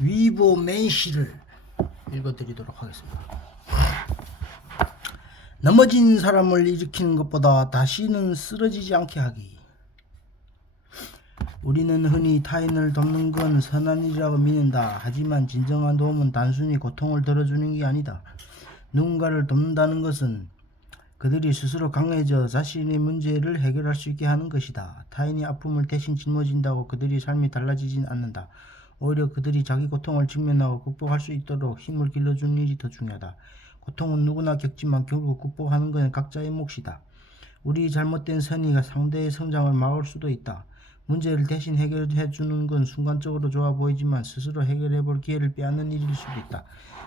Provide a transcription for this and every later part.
위보 맨시를 읽어드리도록 하겠습니다. 넘어진 사람을 일으키는 것보다 다시는 쓰러지지 않게 하기. 우리는 흔히 타인을 돕는 건 선한 일이라고 믿는다. 하지만 진정한 도움은 단순히 고통을 덜어주는 게 아니다. 누군가를 돕는다는 것은 그들이 스스로 강해져 자신의 문제를 해결할 수 있게 하는 것이다. 타인의 아픔을 대신 짊어진다고 그들이 삶이 달라지진 않는다. 오히려 그들이 자기 고통을 직면하고 극복할 수 있도록 힘을 길러주는 일이 더 중요하다. 고통은 누구나 겪지만 결국 극복하는 건 각자의 몫이다. 우리 잘못된 선의가 상대의 성장을 막을 수도 있다. 문제를 대신 해결해 주는 건 순간적으로 좋아 보이지만 스스로 해결해 볼 기회를 빼앗는 일일 수도 있다.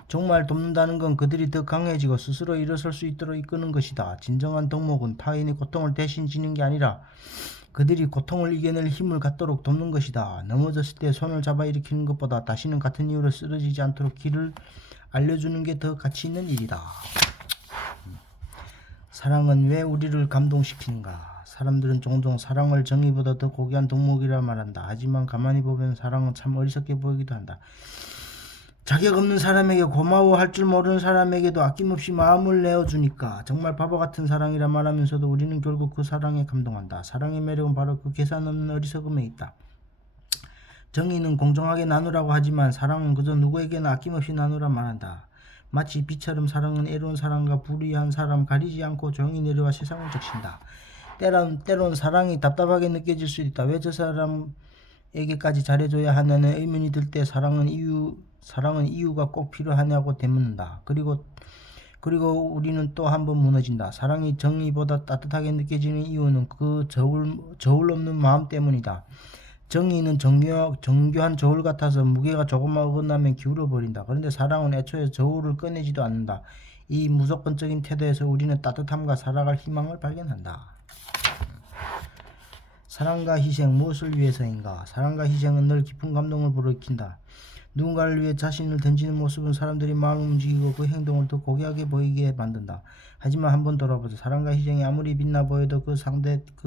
정말 돕는다는 건 그들이 더 강해지고 스스로 일어설 수 있도록 이끄는 것이다. 진정한 덕목은 타인의 고통을 대신 지는 게 아니라 그들이 고통을 이겨낼 힘을 갖도록 돕는 것이다. 넘어졌을 때 손을 잡아 일으키는 것보다 다시는 같은 이유로 쓰러지지 않도록 길을 알려주는 게 더 가치 있는 일이다. 사랑은 왜 우리를 감동시키는가? 사람들은 종종 사랑을 정의보다 더 고귀한 덕목이라 말한다. 하지만 가만히 보면 사랑은 참 어리석게 보이기도 한다. 자격 없는 사람에게 고마워할 줄 모르는 사람에게도 아낌없이 마음을 내어주니까 정말 바보 같은 사랑이라 말하면서도 우리는 결국 그 사랑에 감동한다. 사랑의 매력은 바로 그 계산 없는 어리석음에 있다. 정의는 공정하게 나누라고 하지만 사랑은 그저 누구에게나 아낌없이 나누라 말한다. 마치 비처럼 사랑은 애로운 사람과 불의한 사람 가리지 않고 조용히 내려와 세상을 적신다. 때론 사랑이 답답하게 느껴질 수 있다. 왜 저 사람에게까지 잘해줘야 하냐는 의문이 들 때 사랑은 이유가 꼭 필요하냐고 되묻는다. 그리고 우리는 또 한 번 무너진다. 사랑이 정의보다 따뜻하게 느껴지는 이유는 그 저울 없는 마음 때문이다. 정의는 정교한 저울 같아서 무게가 조금만 어긋나면 기울어버린다. 그런데 사랑은 애초에 저울을 꺼내지도 않는다. 이 무조건적인 태도에서 우리는 따뜻함과 살아갈 희망을 발견한다. 사랑과 희생, 무엇을 위해서인가? 사랑과 희생은 늘 깊은 감동을 불러일으킨다. 누군가를 위해 자신을 던지는 모습은 사람들이 마음을 움직이고 그 행동을 더 고귀하게 보이게 만든다. 하지만 한번 돌아보자. 사랑과 희생이 아무리 빛나 보여도 그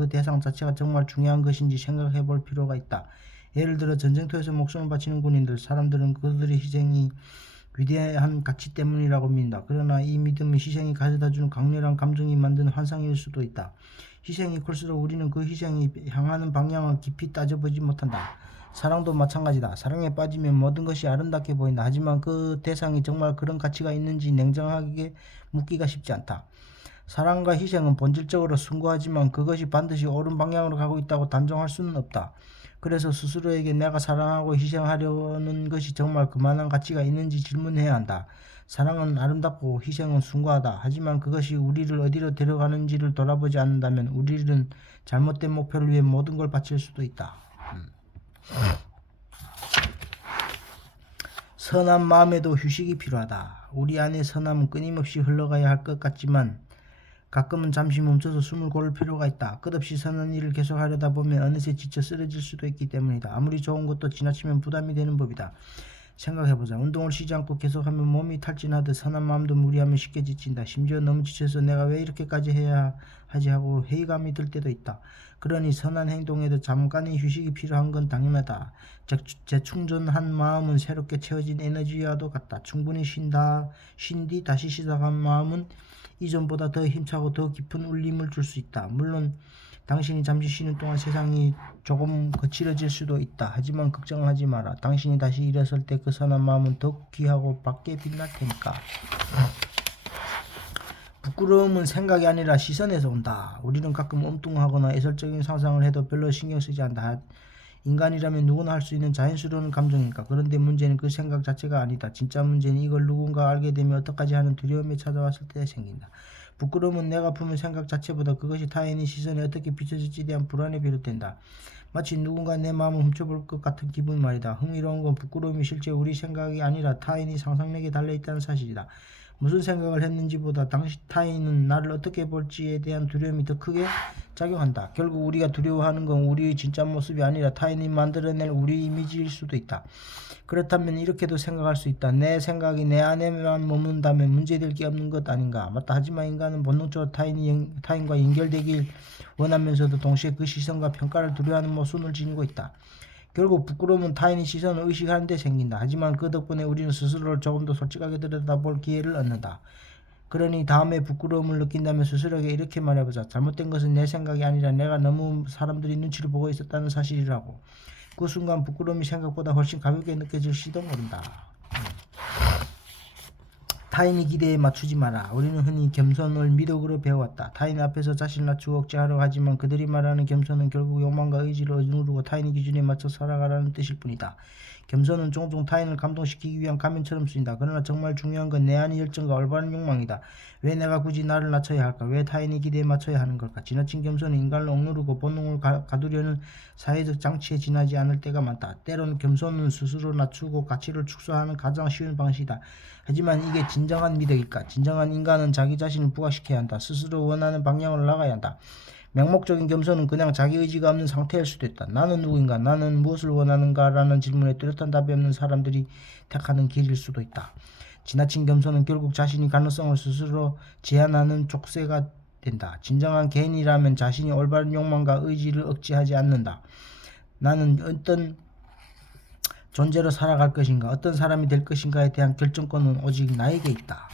대상 자체가 정말 중요한 것인지 생각해 볼 필요가 있다. 예를 들어 전쟁터에서 목숨을 바치는 군인들, 사람들은 그들의 희생이 위대한 가치 때문이라고 믿는다. 그러나 이 믿음은 희생이 가져다주는 강렬한 감정이 만든 환상일 수도 있다. 희생이 클수록 우리는 그 희생이 향하는 방향을 깊이 따져보지 못한다. 사랑도 마찬가지다. 사랑에 빠지면 모든 것이 아름답게 보인다. 하지만 그 대상이 정말 그런 가치가 있는지 냉정하게 묻기가 쉽지 않다. 사랑과 희생은 본질적으로 숭고하지만 그것이 반드시 옳은 방향으로 가고 있다고 단정할 수는 없다. 그래서 스스로에게 내가 사랑하고 희생하려는 것이 정말 그만한 가치가 있는지 질문해야 한다. 사랑은 아름답고 희생은 숭고하다. 하지만 그것이 우리를 어디로 데려가는지를 돌아보지 않는다면 우리는 잘못된 목표를 위해 모든 걸 바칠 수도 있다. 선한 마음에도 휴식이 필요하다. 우리 안의 선함은 끊임없이 흘러가야 할 것 같지만 가끔은 잠시 멈춰서 숨을 고를 필요가 있다. 끝없이 선한 일을 계속하려다 보면 어느새 지쳐 쓰러질 수도 있기 때문이다. 아무리 좋은 것도 지나치면 부담이 되는 법이다. 생각해보자. 운동을 쉬지 않고 계속하면 몸이 탈진하듯 선한 마음도 무리하면 쉽게 지친다. 심지어 너무 지쳐서 내가 왜 이렇게까지 해야 하지 하고 회의감이 들 때도 있다. 그러니 선한 행동에도 잠깐의 휴식이 필요한 건 당연하다. 재충전한 마음은 새롭게 채워진 에너지와도 같다. 충분히 쉰 뒤 다시 시작한 마음은 이전보다 더 힘차고 더 깊은 울림을 줄 수 있다. 물론 당신이 잠시 쉬는 동안 세상이 조금 거칠어질 수도 있다. 하지만 걱정하지 마라. 당신이 다시 일어설 때 그 선한 마음은 더욱 귀하고 밝게 빛날 테니까. 부끄러움은 생각이 아니라 시선에서 온다. 우리는 가끔 엉뚱하거나 애설적인 상상을 해도 별로 신경 쓰지 않는다. 인간이라면 누구나 할 수 있는 자연스러운 감정이니까. 그런데 문제는 그 생각 자체가 아니다. 진짜 문제는 이걸 누군가 알게 되면 어떡하지 하는 두려움이 찾아왔을 때 생긴다. 부끄러움은 내가 품은 생각 자체보다 그것이 타인의 시선에 어떻게 비춰질지에 대한 불안에 비롯된다. 마치 누군가 내 마음을 훔쳐볼 것 같은 기분 말이다. 흥미로운 건 부끄러움이 실제 우리 생각이 아니라 타인의 상상력에 달려있다는 사실이다. 무슨 생각을 했는지보다 타인은 나를 어떻게 볼지에 대한 두려움이 더 크게 작용한다. 결국 우리가 두려워하는 건 우리의 진짜 모습이 아니라 타인이 만들어낼 우리 이미지일 수도 있다. 그렇다면 이렇게도 생각할 수 있다. 내 생각이 내 안에만 머문다면 문제될 게 없는 것 아닌가. 맞다. 하지만 인간은 본능적으로 타인과 연결되길 원하면서도 동시에 그 시선과 평가를 두려워하는 모순을 지니고 있다. 결국 부끄러움은 타인의 시선을 의식하는 데 생긴다. 하지만 그 덕분에 우리는 스스로를 조금 더 솔직하게 들여다볼 기회를 얻는다. 그러니 다음에 부끄러움을 느낀다면 스스로에게 이렇게 말해보자. 잘못된 것은 내 생각이 아니라 내가 너무 사람들이 눈치를 보고 있었다는 사실이라고. 그 순간 부끄러움이 생각보다 훨씬 가볍게 느껴질지도 모른다. 타인의 기대에 맞추지 마라. 우리는 흔히 겸손을 미덕으로 배워왔다. 타인 앞에서 자신을 낮추고 억제하려고 하지만 그들이 말하는 겸손은 결국 욕망과 의지를 억누르고 타인의 기준에 맞춰 살아가라는 뜻일 뿐이다. 겸손은 종종 타인을 감동시키기 위한 가면처럼 쓰인다. 그러나 정말 중요한 건 내 안의 열정과 올바른 욕망이다. 왜 내가 굳이 나를 낮춰야 할까? 왜 타인의 기대에 맞춰야 하는 걸까? 지나친 겸손은 인간을 억누르고 본능을 가두려는 사회적 장치에 지나지 않을 때가 많다. 때론 겸손은 스스로 낮추고 가치를 축소하는 가장 쉬운 방식이다. 하지만 이게 진정한 미덕일까? 진정한 인간은 자기 자신을 부각시켜야 한다. 스스로 원하는 방향으로 나가야 한다. 맹목적인 겸손은 그냥 자기 의지가 없는 상태일 수도 있다. 나는 누구인가? 나는 무엇을 원하는가? 라는 질문에 뚜렷한 답이 없는 사람들이 택하는 길일 수도 있다. 지나친 겸손은 결국 자신의 가능성을 스스로 제한하는 족쇄가 된다. 진정한 개인이라면 자신이 올바른 욕망과 의지를 억제하지 않는다. 나는 어떤 존재로 살아갈 것인가, 어떤 사람이 될 것인가에 대한 결정권은 오직 나에게 있다.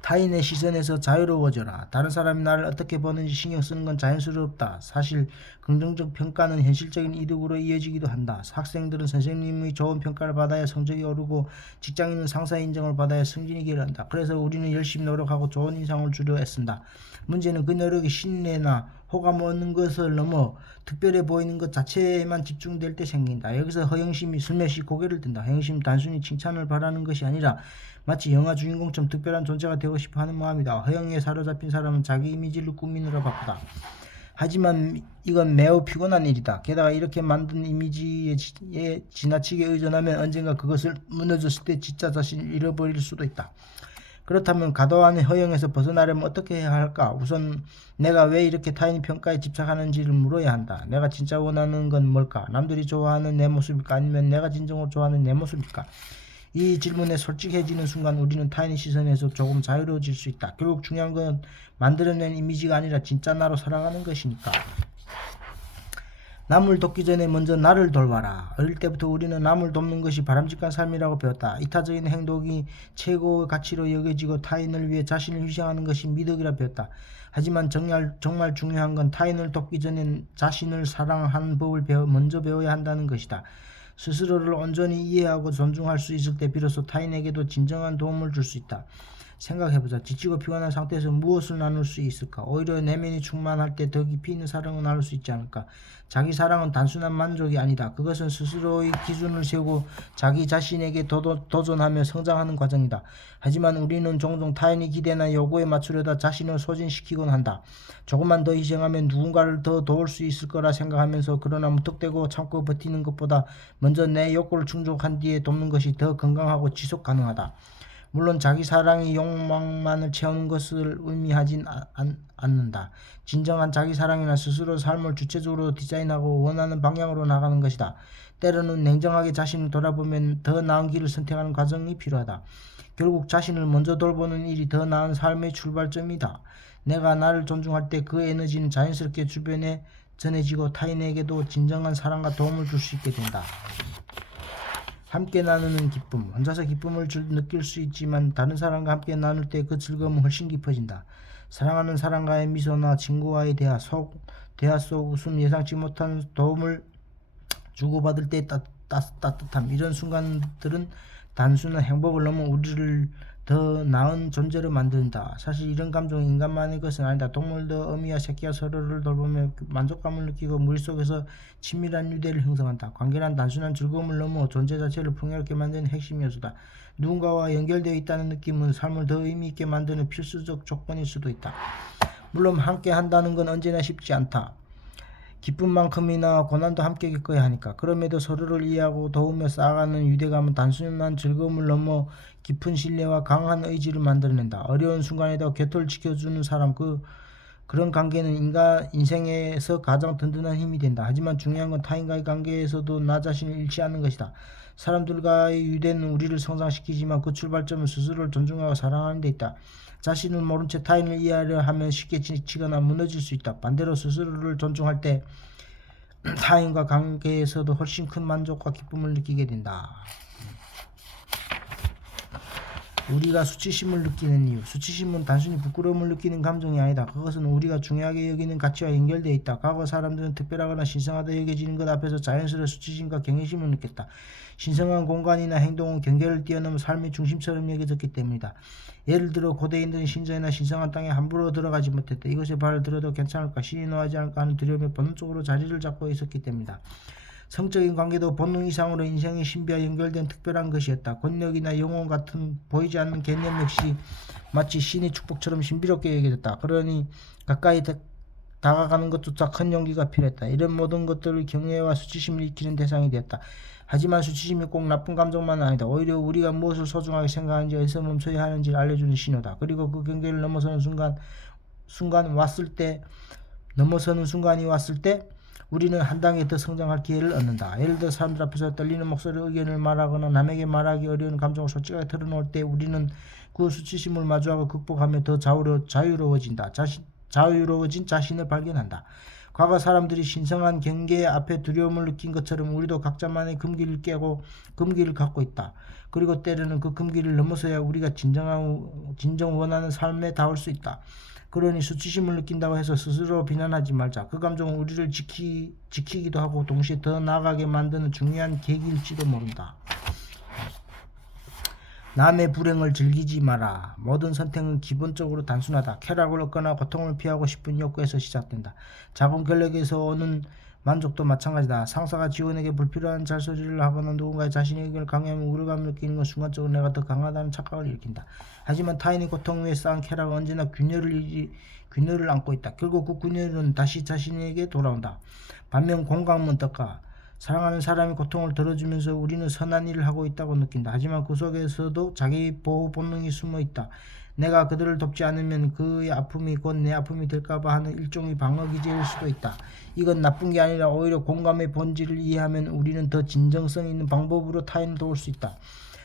타인의 시선에서 자유로워져라. 다른 사람이 나를 어떻게 보는지 신경 쓰는 건 자연스럽다. 사실 긍정적 평가는 현실적인 이득으로 이어지기도 한다. 학생들은 선생님의 좋은 평가를 받아야 성적이 오르고 직장인은 상사의 인정을 받아야 승진이 기른다. 그래서 우리는 열심히 노력하고 좋은 인상을 주려 애쓴다. 문제는 그 노력이 신뢰나 호감 얻는 것을 넘어 특별해 보이는 것 자체에만 집중될 때 생긴다. 여기서 허영심이 슬며시 고개를 든다. 허영심은 단순히 칭찬을 바라는 것이 아니라 마치 영화 주인공처럼 특별한 존재가 되고 싶어 하는 마음이다. 허영에 사로잡힌 사람은 자기 이미지를 꾸미느라 바쁘다. 하지만 이건 매우 피곤한 일이다. 게다가 이렇게 만든 이미지에 지나치게 의존하면 언젠가 그것을 무너졌을 때 진짜 자신을 잃어버릴 수도 있다. 그렇다면 과도한 허영에서 벗어나려면 어떻게 해야 할까? 우선 내가 왜 이렇게 타인의 평가에 집착하는지를 물어야 한다. 내가 진짜 원하는 건 뭘까? 남들이 좋아하는 내 모습일까? 아니면 내가 진정으로 좋아하는 내 모습일까? 이 질문에 솔직해지는 순간 우리는 타인의 시선에서 조금 자유로워질 수 있다. 결국 중요한 건 만들어낸 이미지가 아니라 진짜 나로 살아가는 것이니까. 남을 돕기 전에 먼저 나를 돌봐라. 어릴 때부터 우리는 남을 돕는 것이 바람직한 삶이라고 배웠다. 이타적인 행동이 최고의 가치로 여겨지고 타인을 위해 자신을 희생하는 것이 미덕이라 배웠다. 하지만 정말 중요한 건 타인을 돕기 전에 자신을 사랑하는 법을 먼저 배워야 한다는 것이다. 스스로를 온전히 이해하고 존중할 수 있을 때 비로소 타인에게도 진정한 도움을 줄 수 있다. 생각해보자. 지치고 피곤한 상태에서 무엇을 나눌 수 있을까? 오히려 내면이 충만할 때 더 깊이 있는 사랑을 나눌 수 있지 않을까? 자기 사랑은 단순한 만족이 아니다. 그것은 스스로의 기준을 세우고 자기 자신에게 도전하며 성장하는 과정이다. 하지만 우리는 종종 타인의 기대나 요구에 맞추려다 자신을 소진시키곤 한다. 조금만 더 희생하면 누군가를 더 도울 수 있을 거라 생각하면서 그러나 무턱대고 참고 버티는 것보다 먼저 내 욕구를 충족한 뒤에 돕는 것이 더 건강하고 지속 가능하다. 물론 자기 사랑이 욕망만을 채우는 것을 의미하진 않는다. 진정한 자기 사랑이나 스스로 삶을 주체적으로 디자인하고 원하는 방향으로 나가는 것이다. 때로는 냉정하게 자신을 돌아보면 더 나은 길을 선택하는 과정이 필요하다. 결국 자신을 먼저 돌보는 일이 더 나은 삶의 출발점이다. 내가 나를 존중할 때 그 에너지는 자연스럽게 주변에 전해지고 타인에게도 진정한 사랑과 도움을 줄 수 있게 된다. 함께 나누는 기쁨. 혼자서 기쁨을 느낄 수 있지만 다른 사람과 함께 나눌 때 그 즐거움은 훨씬 깊어진다. 사랑하는 사람과의 미소나 친구와의 대화 속 웃음, 예상치 못한 도움을 주고받을 때 따뜻함. 이런 순간들은 단순한 행복을 넘어 우리를 더 나은 존재로 만든다. 사실 이런 감정은 인간만의 것은 아니다. 동물도 어미와 새끼가 서로를 돌보며 만족감을 느끼고 물속에서 친밀한 유대를 형성한다. 관계란 단순한 즐거움을 넘어 존재 자체를 풍요롭게 만드는 핵심 요소다. 누군가와 연결되어 있다는 느낌은 삶을 더 의미있게 만드는 필수적 조건일 수도 있다. 물론 함께 한다는 건 언제나 쉽지 않다. 기쁨만큼이나 고난도 함께 겪어야 하니까. 그럼에도 서로를 이해하고 도우며 쌓아가는 유대감은 단순한 즐거움을 넘어 깊은 신뢰와 강한 의지를 만들어낸다. 어려운 순간에도 곁을 지켜주는 사람, 그런 관계는 인생에서 가장 든든한 힘이 된다. 하지만 중요한 건 타인과의 관계에서도 나 자신을 잃지 않는 것이다. 사람들과의 유대는 우리를 성장시키지만 그 출발점은 스스로를 존중하고 사랑하는 데 있다. 자신을 모른 채 타인을 이해하려 하면 쉽게 지치거나 무너질 수 있다. 반대로 스스로를 존중할 때 타인과 관계에서도 훨씬 큰 만족과 기쁨을 느끼게 된다. 우리가 수치심을 느끼는 이유. 수치심은 단순히 부끄러움을 느끼는 감정이 아니다. 그것은 우리가 중요하게 여기는 가치와 연결되어 있다. 과거 사람들은 특별하거나 신성하다 여겨지는 것 앞에서 자연스레 수치심과 경외심을 느꼈다. 신성한 공간이나 행동은 경계를 뛰어넘어 삶의 중심처럼 여겨졌기 때문이다. 예를 들어 고대인들은 신전이나 신성한 땅에 함부로 들어가지 못했다. 이것에 발을 들어도 괜찮을까, 신이 노하지 않을까 하는 두려움에 본능적으로 자리를 잡고 있었기 때문이다. 성적인 관계도 본능 이상으로 인생의 신비와 연결된 특별한 것이었다. 권력이나 영혼 같은 보이지 않는 개념 역시 마치 신의 축복처럼 신비롭게 여겨졌다. 그러니 가까이 다가가는 것조차 큰 용기가 필요했다. 이런 모든 것들을 경외와 수치심을 익히는 대상이 되었다. 하지만 수치심이 꼭 나쁜 감정만은 아니다. 오히려 우리가 무엇을 소중하게 생각하는지, 어디서 멈춰야 하는지를 알려주는 신호다. 그리고 그 경계를 넘어서는 순간이 왔을 때 우리는 한 단계 더 성장할 기회를 얻는다. 예를 들어 사람들 앞에서 떨리는 목소리로 의견을 말하거나 남에게 말하기 어려운 감정을 솔직하게 털어놓을 때 우리는 그 수치심을 마주하고 극복하며 더 자유로워진 자신을 발견한다. 과거 사람들이 신성한 경계 앞에 두려움을 느낀 것처럼 우리도 각자만의 금기를 깨고 금기를 갖고 있다. 그리고 때로는 그 금기를 넘어서야 우리가 진정 원하는 삶에 닿을 수 있다. 그러니 수치심을 느낀다고 해서 스스로 비난하지 말자. 그 감정은 우리를 지키기도 하고 동시에 더 나아가게 만드는 중요한 계기일지도 모른다. 남의 불행을 즐기지 마라. 모든 선택은 기본적으로 단순하다. 쾌락을 얻거나 고통을 피하고 싶은 욕구에서 시작된다. 작은 권력에서 오는 만족도 마찬가지다. 상사가 직원에게 불필요한 잔소리를 하거나 누군가의 자신의 의견을 강요하면 우울감을 느끼는 건 순간적으로 내가 더 강하다는 착각을 일으킨다. 하지만 타인의 고통 위에 쌓은 쾌락은 언제나 균열을 안고 있다. 결국 그 균열은 다시 자신에게 돌아온다. 반면 공감은 어떨까? 사랑하는 사람이 고통을 덜어주면서 우리는 선한 일을 하고 있다고 느낀다. 하지만 그 속에서도 자기 보호 본능이 숨어 있다. 내가 그들을 돕지 않으면 그의 아픔이 곧 내 아픔이 될까봐 하는 일종의 방어 기제일 수도 있다. 이건 나쁜 게 아니라 오히려 공감의 본질을 이해하면 우리는 더 진정성 있는 방법으로 타인을 도울 수 있다.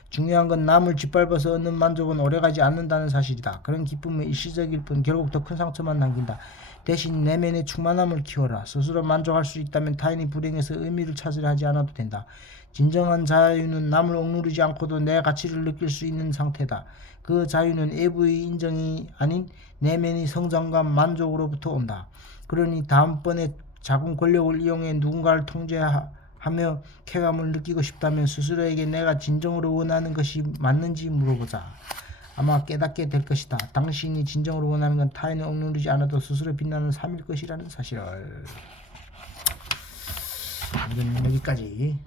중요한 건 남을 짓밟아서 얻는 만족은 오래가지 않는다는 사실이다. 그런 기쁨은 일시적일 뿐 결국 더 큰 상처만 남긴다. 대신 내면의 충만함을 키워라. 스스로 만족할 수 있다면 타인의 불행에서 의미를 찾으려 하지 않아도 된다. 진정한 자유는 남을 억누르지 않고도 내 가치를 느낄 수 있는 상태다. 그 자유는 외부의 인정이 아닌 내면의 성장과 만족으로부터 온다. 그러니 다음번에 작은 권력을 이용해 누군가를 통제하며 쾌감을 느끼고 싶다면 스스로에게 내가 진정으로 원하는 것이 맞는지 물어보자. 아마 깨닫게 될 것이다. 당신이 진정으로 원하는 건 타인을 억누르지 않아도 스스로 빛나는 삶일 것이라는 사실을. 오늘은 여기까지.